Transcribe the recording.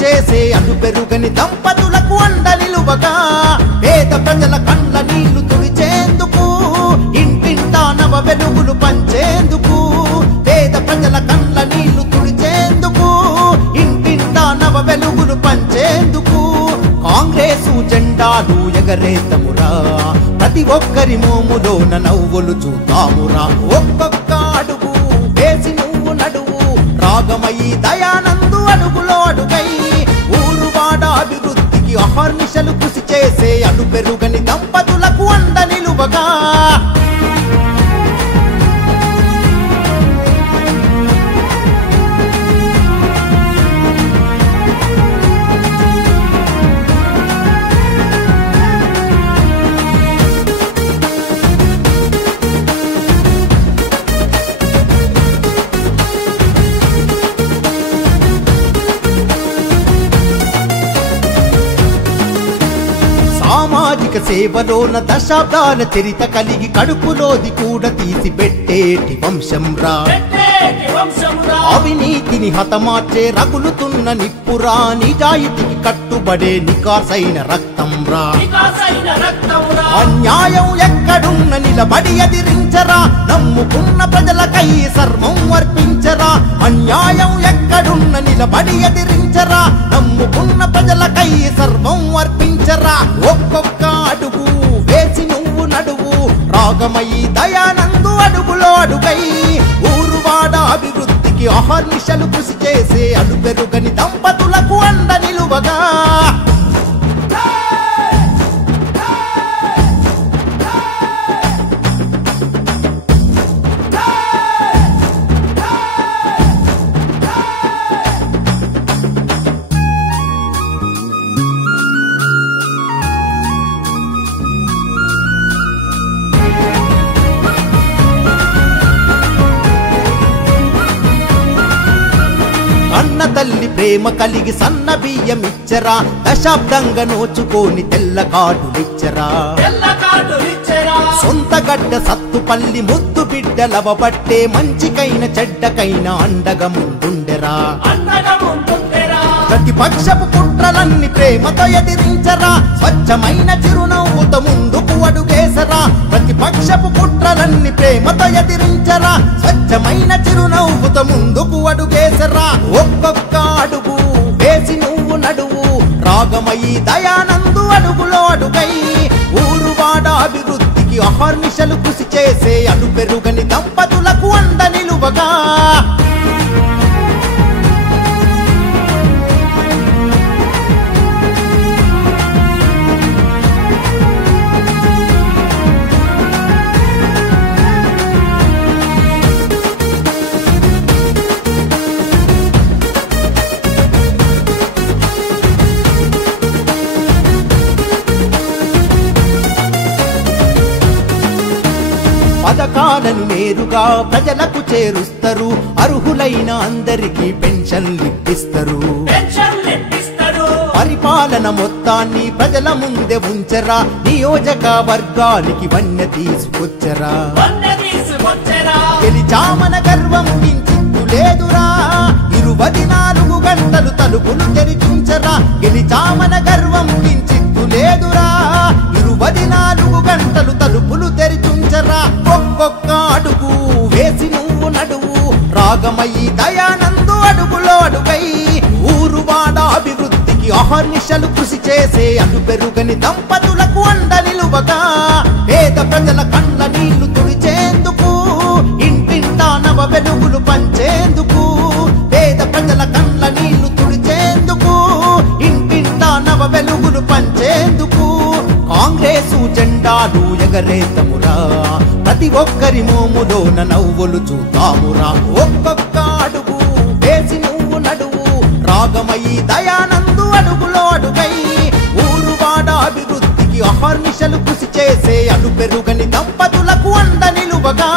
చేసే అలుపెరుగని దంపతులకు అండ నిలువగా పేద ప్రజల కండ్ల నీళ్లు తుడిచేందుకు ఇంటింటా నవ వెలుగులు పంచేందుకు పేద ప్రజల కండ్ల నీళ్లు తుడిచేందుకు ఇంటింటా నవ వెలుగులు పంచేందుకు కాంగ్రెసు జెండాలు ఎగరేతమురా ప్రతి ఒక్కరి మోములోన నవ్వులు చూద్దామురా ఒక్కొక్క అడుగు వేసి నువ్వు నడువు రాగమయి దయానందు అడుగులో అడుగై ఊరువాడ అభివృద్ధికి అహర్నిశలు కృషి చేసే అలుపెరుగని దంపతులకు అండ నిలువగా సామాజిక సేవలోన దశాబ్దాల చరిత కలిగి కడుపులోది కూడా తీసి పెట్టేటి వంశంరా అవినీతిని హతమార్చే రగులుతున్న నిప్పురా నిజాయితీకి కట్టుబడే నికాసైన రక్తంరా అన్యాయం ఎక్కడున్న నిలబడి ఎదిరించరా నమ్ముకున్న ప్రజలకై సర్వం అర్పించరా అన్యాయం ఎక్కడున్న నిలబడి ఎదిరించరా నమ్ముకున్న ప్రజలకై సర్వం అర్పించరా ఒక్కొక్క అడుగు వేసి నువ్వు నడువు రాగమయి దయానందు అడుగులో అడుగై ఊరువాడ అభివృద్ధికి అహర్నిశలు కృషి చేసే అలుపెరుగని దంపతులకు అండ నిలువగా అన్న తల్లి ప్రేమ కలిగి సన్న బియ్యమిచ్చరా దశాబ్దంగా నోచుకోని తెల్ల కార్డులిచ్చరా సొంత గడ్డ సత్తుపల్లి ముద్దు బిడ్డలవబట్టే మంచికైన చెడ్డకైన అండగా ముందుండెరా ప్రతిపక్షపు కుట్రలన్నీ ప్రేమతో ఎదిరించరా స్వచ్ఛమైన చిరునవ్వుతో ముందుకు అడుగేసరా ప్రతిపక్షపు కుట్రలన్నీ ప్రేమతో ఎదిరించరా స్వచ్ఛమైన చిరునవ్వుతో ముందుకు అడుగేసరా ఒక్కొక్క అడుగు వేసి నువ్వు నడువు రాగమయి దయానందు అడుగులో అడుగై ఊరువాడ అభివృద్ధికి అహర్నిశలు కృషి చేసే అలుపెరుగని దంపతులకు అండ నిలువగా పథకాలను నేరుగా ప్రజలకు చేరుస్తారు అర్హులైన అందరికీ పెన్షన్లు ఇప్పిస్తారు పరిపాలన మొత్తాన్ని ప్రజల ముందే ఉంచరా నియోజకవర్గానికి వన్య తీసుకొచ్చరా గెలిచామన గర్వం కించిత్తు లేదురా 24 గంటలు తలుపులు తెరిచుంచరా గెలిచామన గర్వం కించిత్తు లేదురా 24 గంటలు తలుపులు తెరిచుంచరా ఒక్కొక్క అడుగు వేసి నువ్వు నడువు రాగమయి దయానందు అడుగులో అడుగై ఊరువాడ అభివృద్ధికి అహర్నిశలు కృషి చేసే అలుపెరుగని దంపతులకు అండ నిలువగా పేద ప్రజల కండ్ల నీళ్లు తుడిచేందుకు ఇంటింటా నవ వెలుగులు పంచేందుకు పేద ప్రజల కండ్ల నీళ్లు తుడిచేందుకు ఇంటింటా నవ వెలుగులు పంచేందుకు కాంగ్రెసు జెండాలు ఎగరేతమురా ప్రతి ఒక్కరి మోములోన నవ్వులు చూద్దామురా ఒక్కొక్క అడుగు వేసి నువ్వు నడువు రాగమయి దయానందు అడుగులో అడుగై ఊరువాడ అభివృద్ధికి అహర్నిశలు కృషి చేసే అలుపెరుగని దంపతులకు అండ నిలువగా